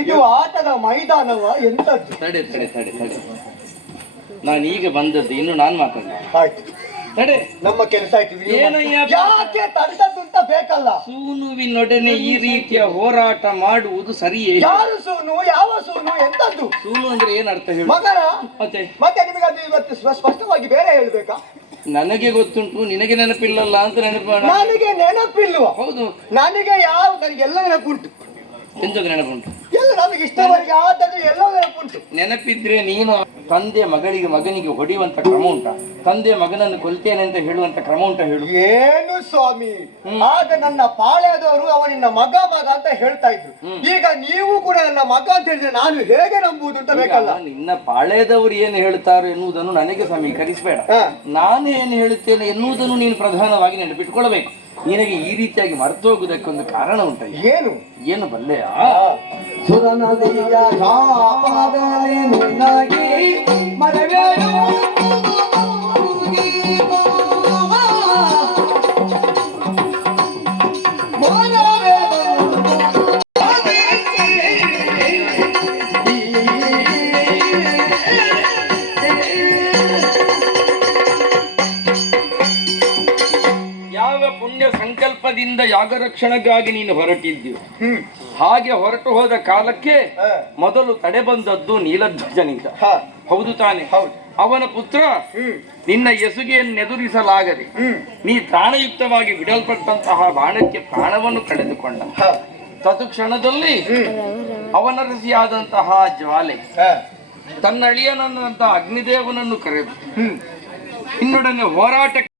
ಇದು ಆಟದ ಮೈದಾನವ ಎಂತದ್ದು? ತಡೆ ತಡೆ ತಡೆ ತಡೆ, ನಾನು ಈಗ ಬಂದದ್ದು, ಇನ್ನು ನಾನು ಮಾತಾಡ. ಆಯ್ತು ತಡೆ, ನಮ್ಮ ಕೆಲಸ ಆಯ್ತು. ಏನಯ್ಯ, ಯಾಕೆ ತಡೆದದ್ದು ಅಂತ ಬೇಕಲ್ಲ. ಸೂನುವಿನೊಡನೆ ಈ ರೀತಿಯ ಹೋರಾಟ ಮಾಡುವುದು ಸರಿಯೇ? ಯಾರು ಸೂನು, ಯಾವ ಸೂನು, ಎಂತದ್ದು? ಸೂನು ಅಂದ್ರೆ ಏನ್ ಅರ್ಥ ಹೇಳಿ? ಮಗನ. ಮತ್ತೆ ಮತ್ತೆ ನಿಮಗೆ ಅದು ಇವತ್ತು ಸ್ಪಷ್ಟವಾಗಿ ಬೇರೆ ಹೇಳ್ಬೇಕಾ? ನನಗೆ ಗೊತ್ತುಂಟು, ನಿನಗೆ ನೆನಪಿಲ್ಲಲ್ಲ ಅಂತ ನೆನಪು. ನನಗೆ ನೆನಪಿಲ್ವ? ಹೌದು, ನನಗೆ ನನಗೆಲ್ಲ ನೆನಪುಂಟು. ಎಂತದ್ದು ನೆನಪುಂಟು? ಎಲ್ಲ ನಮಗೆ ಇಷ್ಟವರೆಗೆ ಆದದ್ದು ಎಲ್ಲ ನೆನಪುಂಟು. ನೆನಪಿದ್ರೆ ನೀನು ತಂದೆ ಮಗನಿಗೆ ಹೊಡೆಯುವಂತ ಕ್ರಮ ಉಂಟ? ತಂದೆ ಮಗನನ್ನು ಕೊಲ್ತೇನೆ ಅಂತ ಹೇಳುವಂತ ಕ್ರಮ ಉಂಟ? ಹೇಳು. ಏನು ಸ್ವಾಮಿ, ಆಗ ನನ್ನ ಪಾಳ್ಯದವರು ಅವನಿನ್ನ ಮಗ ಅಂತ ಹೇಳ್ತಾ ಇದ್ರು. ಈಗ ನೀವು ಕೂಡ ನನ್ನ ಮಗ ಅಂತ ಹೇಳಿದ್ರೆ ನಾನು ಹೇಗೆ ನಂಬುವುದು ಅಂತ ಬೇಕಲ್ಲ. ನಿನ್ನ ಪಾಳ್ಯದವರು ಏನು ಹೇಳ್ತಾರೆ ಎನ್ನುವುದನ್ನು ನನಗೆ ಸಮೀಕರಿಸಬೇಡ. ನಾನು ಏನು ಹೇಳುತ್ತೇನೆ ಎನ್ನುವುದನ್ನು ನೀನು ಪ್ರಧಾನವಾಗಿ ನೆನಪಿಟ್ಟುಕೊಳ್ಳಬೇಕು. ನಿನಗೆ ಈ ರೀತಿಯಾಗಿ ಮರೆತು ಹೋಗುವುದಕ್ಕೊಂದು ಕಾರಣ ಉಂಟ. ಏನು ಏನು ಬಲ್ಲೆಯ? ಪುಣ್ಯ ಸಂಕಲ್ಪದಿಂದ ಯಾಗ ರಕ್ಷಣೆಗಾಗಿ ನೀನು ಹೊರಟಿದ್ದೀವಿ. ಹಾಗೆ ಹೊರಟು ಹೋದ ಕಾಲಕ್ಕೆ ಮೊದಲು ತಡೆ ಬಂದದ್ದು ನೀಲಧ್ವಜನಿಂದ. ಹೌದು ತಾನೆ? ಅವನ ಪುತ್ರ ನಿನ್ನ ಎಸುಗೆಯನ್ನೆದುರಿಸಲಾಗದೆ ನೀ ಪ್ರಾಣಯುಕ್ತವಾಗಿ ಬಿಡಲ್ಪಟ್ಟಂತಹ ಬಾಣಕ್ಕೆ ಪ್ರಾಣವನ್ನು ಕಳೆದುಕೊಂಡ. ತತ್ಕ್ಷಣದಲ್ಲಿ ಅವನರಸಿಯಾದಂತಹ ಜ್ವಾಲೆ ತನ್ನ ಅಳಿಯನಂತಹ ಅಗ್ನಿದೇವನನ್ನು ಕರೆದು ನಿನ್ನೊಡನೆ ಹೋರಾಟ